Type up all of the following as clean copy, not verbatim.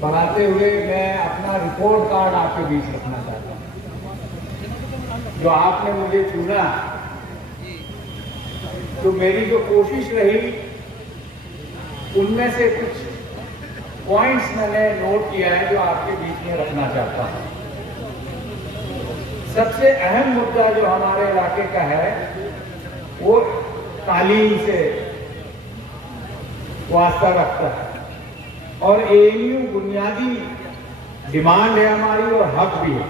बढ़ाते हुए मैं अपना रिपोर्ट कार्ड आपके बीच रखना चाहता हूँ। जो आपने मुझे चुना, तो मेरी जो कोशिश रही उनमें से कुछ पॉइंट्स मैंने नोट किया है जो आपके बीच में रखना चाहता हूँ। सबसे अहम मुद्दा जो हमारे इलाके का है वो तालीम से वास्ता रखता है, और एएमयू बुनियादी डिमांड है हमारी और हक भी है,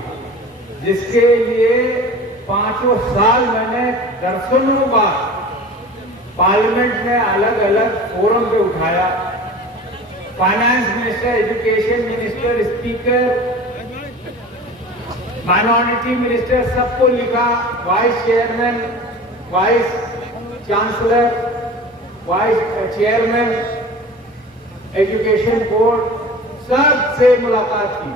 जिसके लिए 5 साल मैंने दर्जनों बार पार्लियामेंट में अलग अलग फोरम पे उठाया। Finance minister, education minister, speaker, minority minister, सबको लिखा, vice chairman, vice chancellor, vice chairman education board, सबसे मुलाकात की,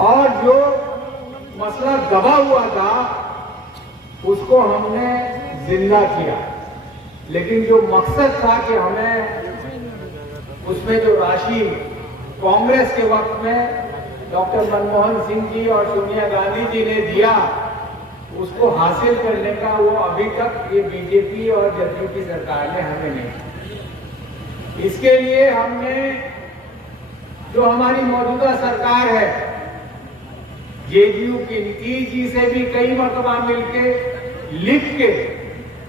और जो मसला दबा हुआ था उसको हमने जिंदा किया। लेकिन जो मकसद था कि हमें उसमें जो राशि कांग्रेस के वक्त में डॉक्टर मनमोहन सिंह जी और सोनिया गांधी जी ने दिया, उसको हासिल करने का वो अभी तक ये बीजेपी और जदयू की सरकार ने हमें नहीं। इसके लिए हमने जो हमारी मौजूदा सरकार है, जेडीयू की नीतीश जी से भी कई मरतबा मिलके लिख के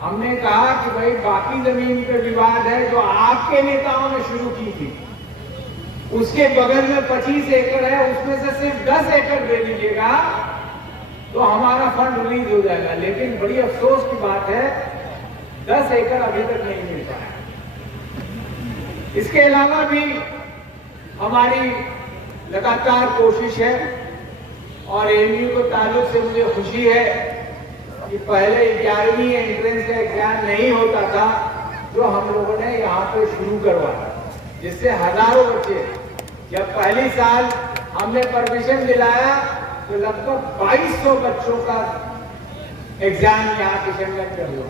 हमने कहा कि भाई बाकी जमीन पे विवाद है जो आपके नेताओं ने शुरू की थी, उसके बगल में 25 एकड़ है, उसमें से सिर्फ 10 एकड़ दे दीजिएगा तो हमारा फंड रिलीज हो जाएगा। लेकिन बड़ी अफसोस की बात है 10 एकड़ अभी तक नहीं मिल पाया। इसके अलावा भी हमारी लगातार कोशिश है, और एएमयू के ताल्लुक से मुझे खुशी है कि पहले 11वीं एंट्रेंस का एग्जाम नहीं होता था जो हम लोगों ने यहाँ पे शुरू करवाया, जिससे हजारों बच्चे, जब पहली साल हमने परमिशन दिलाया तो लगभग 2200 बच्चों का एग्जाम यहाँ किशनगंज में हुआ।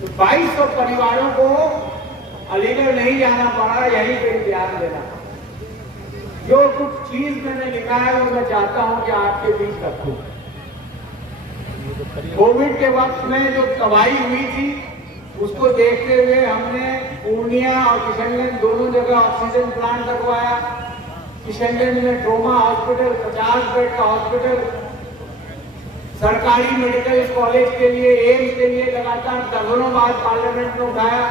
तो 2200 परिवारों को अलीगढ़ नहीं जाना पड़ा, यहीं पे इम्तिहान देना। जो कुछ चीज मैंने लिखा है वो मैं चाहता हूं कि आपके बीच रखूं। कोविड के वक्त में जो तबाही हुई थी उसको देखते हुए हमने पूर्णिया और किशनगंज दोनों जगह ऑक्सीजन प्लांट लगवाया। किशनगंज में ट्रोमा हॉस्पिटल, 50 बेड का हॉस्पिटल, सरकारी मेडिकल कॉलेज के लिए, एम्स के लिए लगातार दर्जनों बार पार्लियामेंट में उठाया।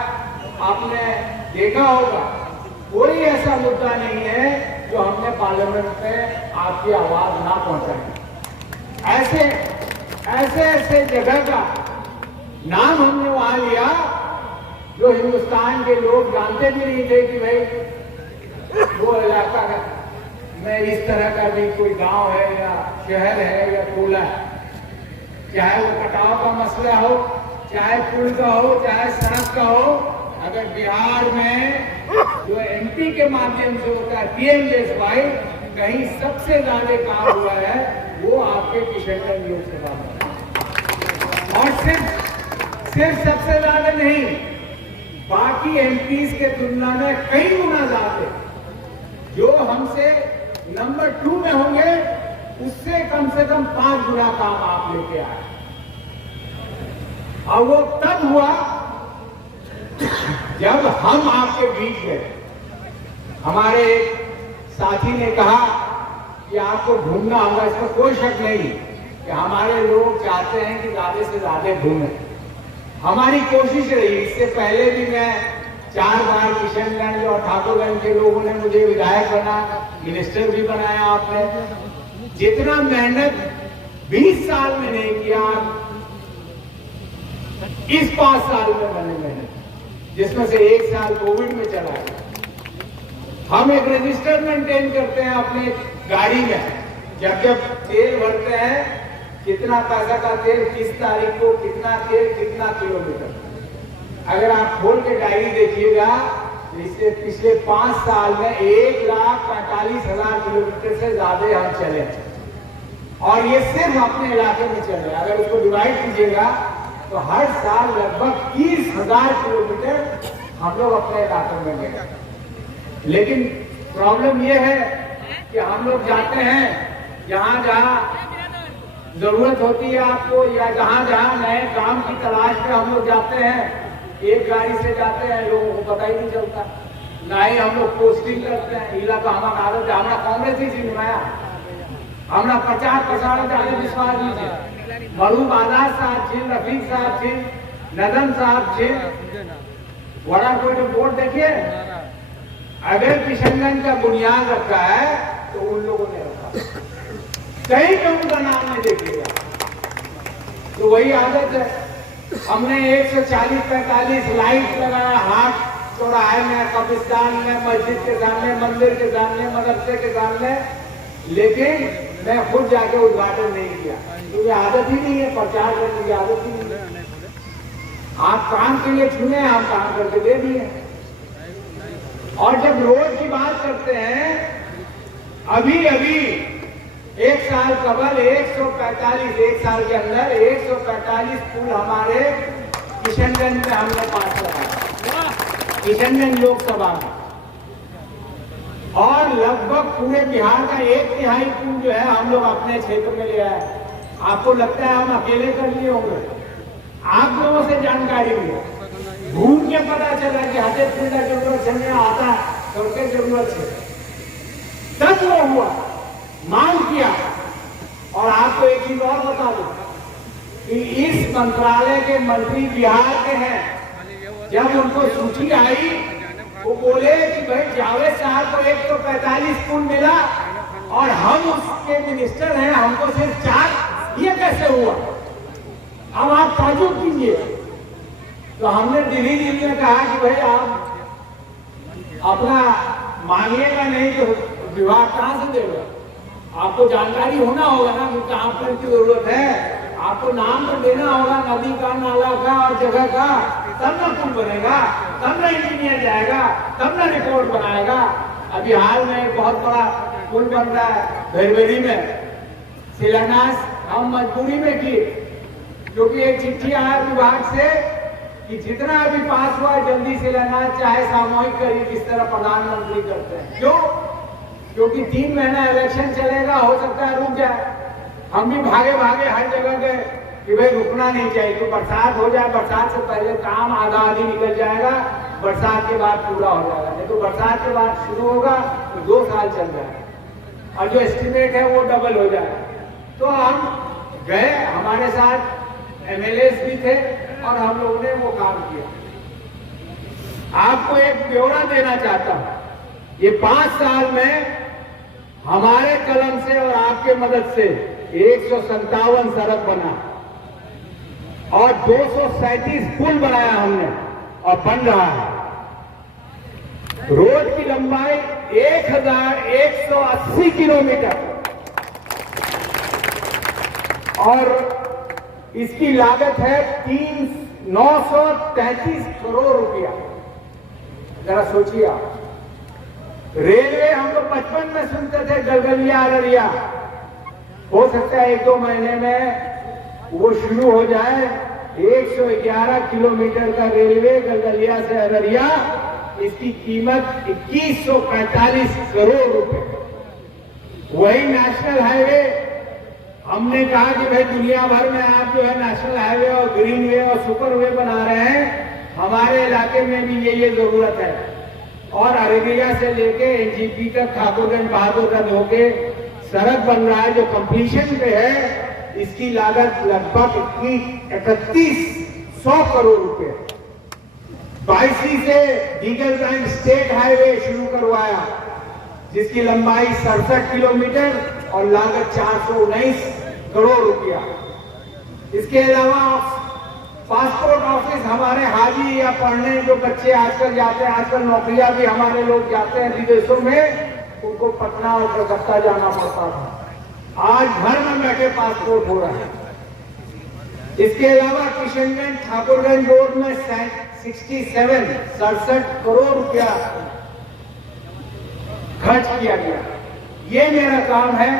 आपने देखा होगा कोई ऐसा मुद्दा नहीं है जो हमने पार्लियामेंट में आपकी आवाज ना पहुंचाई। ऐसे जगह का नाम हमने वहां लिया जो हिंदुस्तान के लोग जानते भी नहीं थे कि भाई वो इलाका में इस तरह का भी कोई गांव है या शहर है या टोला है। चाहे वो कटाव का मसला हो, चाहे पुल का हो, चाहे सड़क का हो, अगर बिहार में जो एमपी के माध्यम से होता है पीएमजेएसवाई, कहीं सबसे ज्यादा काम हुआ है वो आपके किशनगंज लोकसभा में। और सिर्फ सबसे ज्यादा नहीं, बाकी एमपीज के तुलना में कई गुना ज्यादा जो हमसे नंबर 2 में होंगे उससे कम से कम 5 गुना काम आप लेके आए। और वो तब हुआ जब हम आपके बीच गए। हमारे एक साथी ने कहा कि आपको घूमना होगा, इसमें कोई शक नहीं कि हमारे लोग चाहते हैं कि ज्यादा से ज्यादा घूमें। हमारी कोशिश रही, इससे पहले भी मैं 4 बार किशनगंज और ठाकुरगंज के लोगों ने मुझे विधायक बना, मिनिस्टर भी बनाया आपने। जितना मेहनत 20 साल में नहीं किया, इस 5 साल में मैंने मेहनत, जिसमें से 1 साल कोविड में चला गया। हम एक रजिस्टर मेंटेन करते हैं अपने गाड़ी में, जब तेल भरते हैं कितना पैसा का तेल, किस तारीख को कितना तेल, कितना किलोमीटर। अगर आप खोल के डायरी देखिएगा तो इससे पिछले 5 साल में 1,45,000 किलोमीटर से ज्यादा हम चले, और ये सिर्फ अपने इलाके में चले। अगर उसको डिवाइड कीजिएगा तो हर साल लगभग 30,000 किलोमीटर हम लोग अपने इलाके में गए। लेकिन प्रॉब्लम ये है कि हम लोग जाते हैं जहां जहां जरूरत होती है आपको, या जहां जहां नए काम की तलाश में हम लोग जाते हैं, एक गाड़ी से जाते हैं, लोगों को पता ही नहीं चलता, ना ही हम लोग पोस्टिंग करते हैं। इला का हमारा आदत है, हमारा कांग्रेस ही सिनवाया, हमारा 50% जाने विश्वास नहीं है। मरूम आजाद साहब छी, रफीक साहब छी, नदन साहब छी, बड़ा कोई तो वोट देखिए, अगर किशनगंज का बुनियाद रखा है तो उन लोगों ने रखा, कहीं का उनका नाम नहीं देखिएगा। तो वही आदत है। हमने 140-45 लाइट लगाया हाथ चौराहे में, कब्रिस्तान में, मस्जिद के सामने, मंदिर के सामने, मदरसे के सामने, लेकिन मैं खुद जाके उद्घाटन नहीं किया, क्योंकि आदत ही नहीं है, प्रचार करने की आदत ही नहीं है। आप काम के लिए चुने, आप काम करके दे दिए। और जब रोड की बात करते हैं, अभी अभी एक साल कबल 145, एक साल के अंदर 145 पुल हमारे किशनगंज में हमने पास लगाया, किशनगंज लोकसभा में। और लगभग पूरे बिहार का 1/3 पुल जो है हम लोग अपने क्षेत्र में ले आए। आपको लगता है हम अकेले कर लिए होंगे? आप लोगों से जानकारी मिली, घूम के पता चला कि हाथे फील्ड जरूरत चलने आता है, सबके जरूरत है, तब वो हुआ, मांग किया। और आपको एक चीज और बता दूं कि इस मंत्रालय के मंत्री बिहार के हैं। जब उनको सूची आई, वो बोले कि भाई जावेद साहब को 145 पुल मिला और हम उसके मिनिस्टर हैं, हमको सिर्फ 4, ये कैसे हुआ? अब आप ताजुब कीजिए। तो हमने दिल्ली में कहा कि भाई आप अपना मांगिएगा नहीं तो विभाग कहां से देगा? आपको जानकारी होना होगा ना कि कहां पर की जरूरत है, आपको नाम तो देना होगा नदी का, नाला का और जगह का, तब ना पुल बनेगा, तब ना इंजीनियर जाएगा, तब ना रिपोर्ट बनाएगा। अभी हाल में एक बहुत बड़ा पुल बन रहा है भैरवेली में, शिलान्यास हम मजबूरी में किए, क्योंकि एक चिट्ठी आया विभाग से कि जितना अभी पास हुआ जल्दी शिलान्यास चाहे सामूहिक करिए, जिस तरह प्रधानमंत्री करते हैं। क्यों? क्योंकि 3 महीना इलेक्शन चलेगा, हो सकता है रुक जाए। हम भी भागे भागे हर जगह गए कि भाई रुकना नहीं चाहिए, तो बरसात हो जाए, बरसात से पहले काम आधा आधी निकल जाएगा, बरसात के बाद पूरा हो जाएगा, नहीं तो बरसात के बाद शुरू होगा तो 2 साल चल जाएगा, और जो एस्टिमेट है वो डबल हो जाएगा। तो हम गए, हमारे साथ MLAs भी थे और हम लोगों ने वो काम किया। आपको एक ब्यौरा देना चाहता हूं, ये 5 साल में हमारे कलम से और आपके मदद से 157 सड़क बना और 237 पुल बनाया हमने और बन रहा है। रोड की लंबाई 1180 किलोमीटर और इसकी लागत है 933 करोड़ रुपया। जरा सोचिए आप, रेलवे हम लोग बचपन में सुनते थे गलगलिया अररिया, हो सकता है 1-2 महीने में वो शुरू हो जाए। 111 किलोमीटर का रेलवे गलगलिया से अररिया, इसकी कीमत 2145 करोड़ रुपए। वही नेशनल हाईवे, हमने कहा कि भाई दुनिया भर में आप जो है नेशनल हाईवे और ग्रीन वे और सुपर वे बना रहे हैं, हमारे इलाके में भी ये जरूरत है। और अररिया से लेके NGP तक ठाकुरगंज बहादुरगंज होके सड़क बन रहा है जो कंप्लीशन पे है। इसकी लागत लगभग 3100 करोड़ रुपए। 22 से डीगलगंज स्टेट हाईवे शुरू करवाया, जिसकी लंबाई 67 किलोमीटर और लागत 419 करोड़ रुपया। इसके अलावा पासपोर्ट ऑफिस, हमारे हाजी या पढ़ने जो बच्चे आजकल जाते हैं, आजकल नौकरियां भी हमारे लोग जाते हैं विदेशों में, उनको पटना और कलकत्ता जाना पड़ता था, आज घर में बैठे पासपोर्ट हो रहा है। इसके अलावा किशनगंज ठाकुरगंज रोड में 67 करोड़ रुपया खर्च किया गया। ये मेरा काम है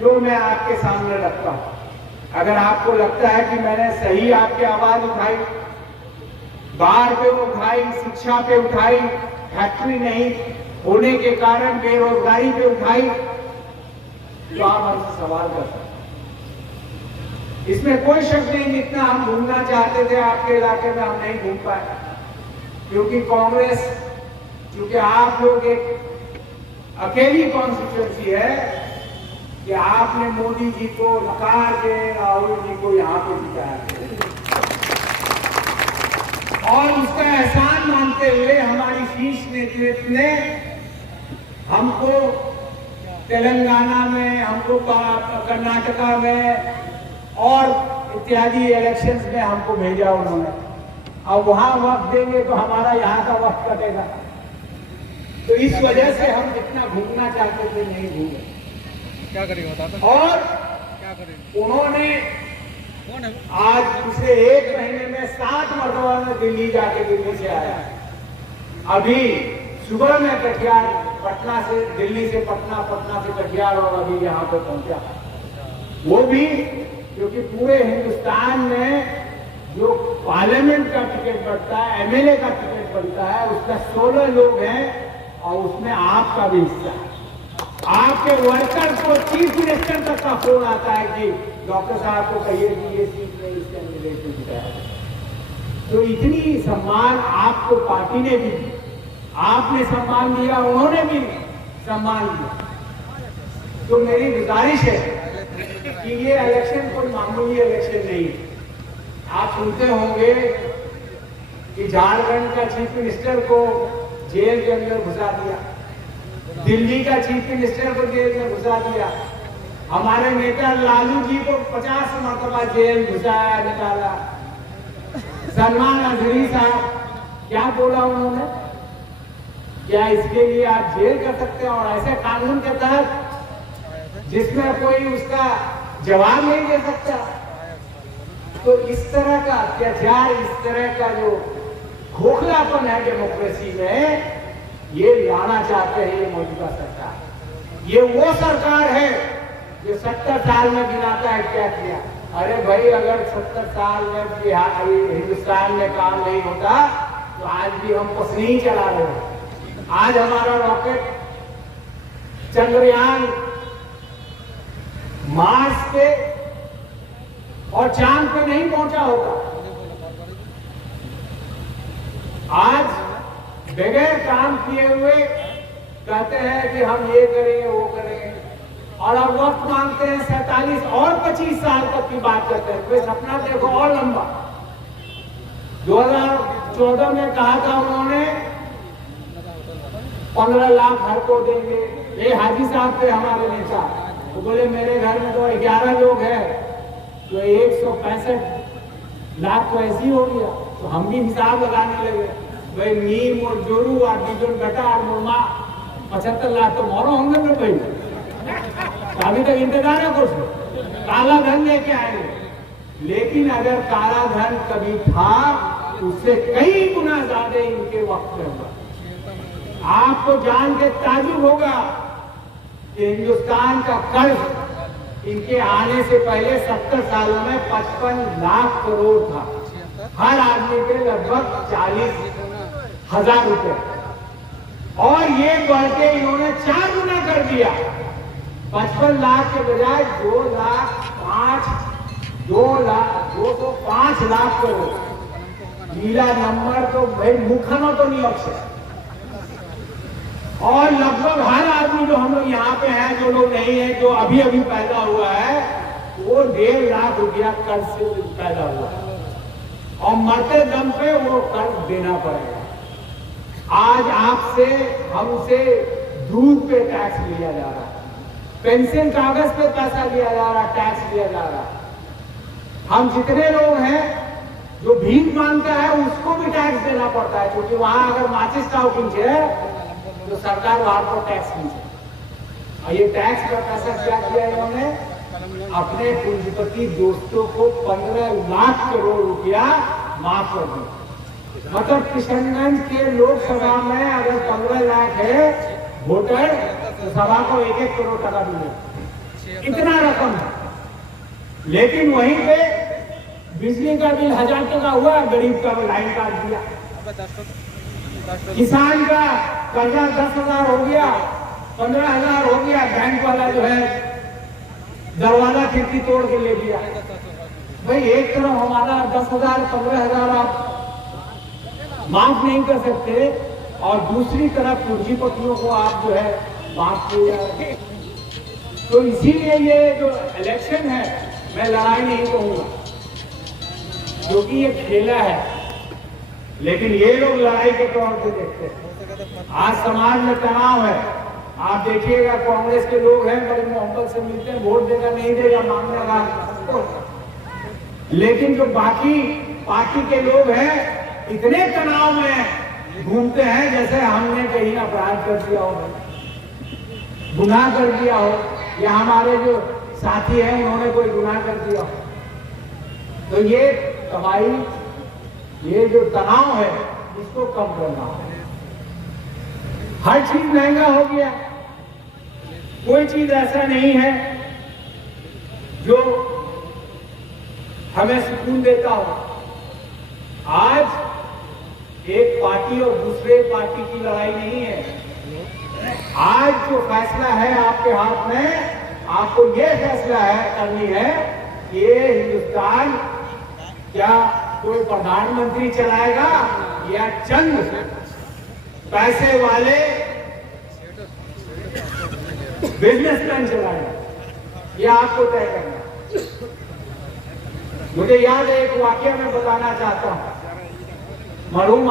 जो मैं आपके सामने रखता हूं। अगर आपको लगता है कि मैंने सही आपकी आवाज उठाई, बाढ़ पे उठाई, शिक्षा पे उठाई, फैक्ट्री नहीं, होने के कारण बेरोजगारी पे उठाई, तो आप हमसे सवाल कर सकते। इसमें कोई शक नहीं, जितना हम घूमना चाहते थे आपके इलाके में हम नहीं घूम पाए, क्योंकि कांग्रेस, क्योंकि आप लोग एक अकेली कॉन्स्टिट्यूंसी है कि आपने मोदी जी को नकार के राहुल जी को यहां पे जिताया, और उसका एहसान मानते हुए हमारी शीर्ष नेतृत्व ने हमको तेलंगाना में, हमको कर्नाटका में और इत्यादि इलेक्शंस में हमको भेजा उन्होंने। अब वहां वक्त देंगे तो हमारा यहाँ का वक्त कटेगा, तो इस वजह से हम जितना घूमना चाहते थे नहीं घूमे। क्या करेंगे बताता? और क्या करेंगे? उन्होंने आज पिछले 1 महीने में 7 मरतबा में दिल्ली जाके दिल्ली से आया। अभी सुबह में कटिहार, पटना से दिल्ली से पटना, पटना से कटिहार, और अभी यहाँ पे पहुंचा। वो भी क्योंकि पूरे हिंदुस्तान में जो पार्लियामेंट का टिकट बनता है, एमएलए का टिकट बनता है, उसमें 16 लोग हैं और उसमें आपका भी हिस्सा है। आपके वर्कर को चीफ मिनिस्टर तक का फोन आता है कि डॉक्टर साहब को कहिए कि ये सीट में इस कैंडिडेट को जिताया। तो इतनी सम्मान आपको पार्टी ने भी दी, आपने सम्मान दिया, उन्होंने भी सम्मान दिया। तो मेरी गुजारिश है कि ये इलेक्शन कोई मामूली इलेक्शन नहीं है। आप सुनते होंगे कि झारखंड का चीफ मिनिस्टर को जेल के अंदर घुसा दिया, दिल्ली का चीफ मिनिस्टर को जेल में घुसा दिया, हमारे नेता लालू जी को 50 मरतबा जेल घुसाया, निकाला। सलमान अजहरी साहब क्या बोला उन्होंने? क्या इसके लिए आप जेल कर सकते हैं? और ऐसे कानून के तहत जिसमें कोई उसका जवाब नहीं दे सकता। तो इस तरह का अत्याचार, इस तरह का जो खोखलापन है डेमोक्रेसी में, ये लाना चाहते हैं ये मौजूदा सरकार। ये वो सरकार है जो 70 साल में गिनाता है क्या किया। अरे भाई, अगर 70 साल में हिंदुस्तान में काम नहीं होता तो आज भी हम कुछ नहीं चला रहे। आज हमारा रॉकेट चंद्रयान मार्स पे और चांद पे नहीं पहुंचा होगा। आज बगैर काम किए हुए कहते हैं कि हम ये करेंगे वो करेंगे, और अब वक्त मांगते हैं 47 और 25 साल तक की बात करते हैं। कोई सपना देखो और लंबा। 2014 में कहा था उन्होंने 15 लाख घर को देंगे। ये हाजी साहब थे हमारे नेता, तो बोले मेरे घर में तो 11 लोग हैं, तो 165 लाख तो ऐसे ही हो गया। तो हम भी हिसाब लगाने लगे, भाई नीम और जोरू और बीजन बेटा और मुर्मा 75 लाख तो मोरो होंगे ना भाई। तो अभी तक इंतजार है कुछ काला धन लेके आएंगे। लेकिन अगर काला धन कभी था उससे कई गुना ज्यादा इनके वक्त में हुआ। आपको जान के ताजुब होगा कि हिंदुस्तान का कर्ज इनके आने से पहले 70 सालों में 55 लाख करोड़ था, हर आदमी पे लगभग 40,000 रुपए, और ये बढ़ के इन्होंने 4 गुना कर दिया। 55 लाख के बजाय 205 लाख करोड़। नीला नंबर तो भाई मुखनो तो नहीं अक्षर। और लगभग हर आदमी जो हम लोग यहाँ पे हैं, जो लोग नहीं है, जो अभी अभी पैदा हुआ है, वो 1.5 लाख रुपया कर्ज से पैदा हुआ है, और मरते दम पे वो कर्ज देना पड़ेगा। आज आपसे हमसे दूध पे टैक्स लिया जा रहा है, पेंशन कागज पे पैसा लिया जा रहा है, टैक्स लिया जा रहा है। हम जितने लोग हैं जो भीख मांगता है उसको भी टैक्स देना पड़ता है, क्योंकि वहां अगर माचिस का खींचे तो सरकार वहां पर टैक्स खींचे। और ये टैक्स का पैसा क्या किया इन्होंने? अपने पूंजीपति दोस्तों को 15 लाख करोड़ रुपया माफ कर दिया। मतलब किशनगंज के लोकसभा में अगर 15 लाख है वोटर, तो सभा को 1-1 करोड़ टका मिलेगा, इतना रकम है। लेकिन वहीं पे बिजली का बिल 1000 टका हुआ, गरीब का लाइन काट दिया। किसान का कर्जा 10,000 हो गया, 15,000 हो गया, बैंक वाला जो है दरवाजा खिड़की तोड़ के ले दिया। भाई एक तरफ हमारा 10,000 15,000 आप माफ नहीं कर सकते और दूसरी तरफ पूंजीपतियों को आप जो है माफ किए जा रहे हैं। तो इसीलिए ये जो इलेक्शन है, मैं लड़ाई नहीं कहूंगा क्योंकि ये खेला है, लेकिन ये लोग लड़ाई के तौर पे देखते हैं। आज समाज में तनाव है, आप देखिएगा कांग्रेस के लोग हैं बड़े मोहब्बत से मिलते हैं, वोट देगा नहीं देगा मांगेगा, लेकिन जो बाकी पार्टी के लोग हैं इतने तनाव में घूमते हैं जैसे हमने कहीं अपराध कर दिया हो, गुनाह कर दिया हो, या हमारे जो साथी हैं उन्होंने कोई गुनाह कर दिया हो। तो ये तबाही, ये जो तनाव है इसको कम करना है। हर चीज महंगा हो गया, कोई चीज ऐसा नहीं है जो हमें सुकून देता हो। आज एक पार्टी और दूसरे पार्टी की लड़ाई नहीं है। आज जो फैसला है आपके हाथ में, आपको ये फैसला है करनी है कि ये हिंदुस्तान क्या कोई प्रधानमंत्री चलाएगा या चंद पैसे वाले बिजनेसमैन चलाएगा, ये आपको तय करना है। मुझे याद है एक वाकया मैं बताना चाहता हूं। मरहूम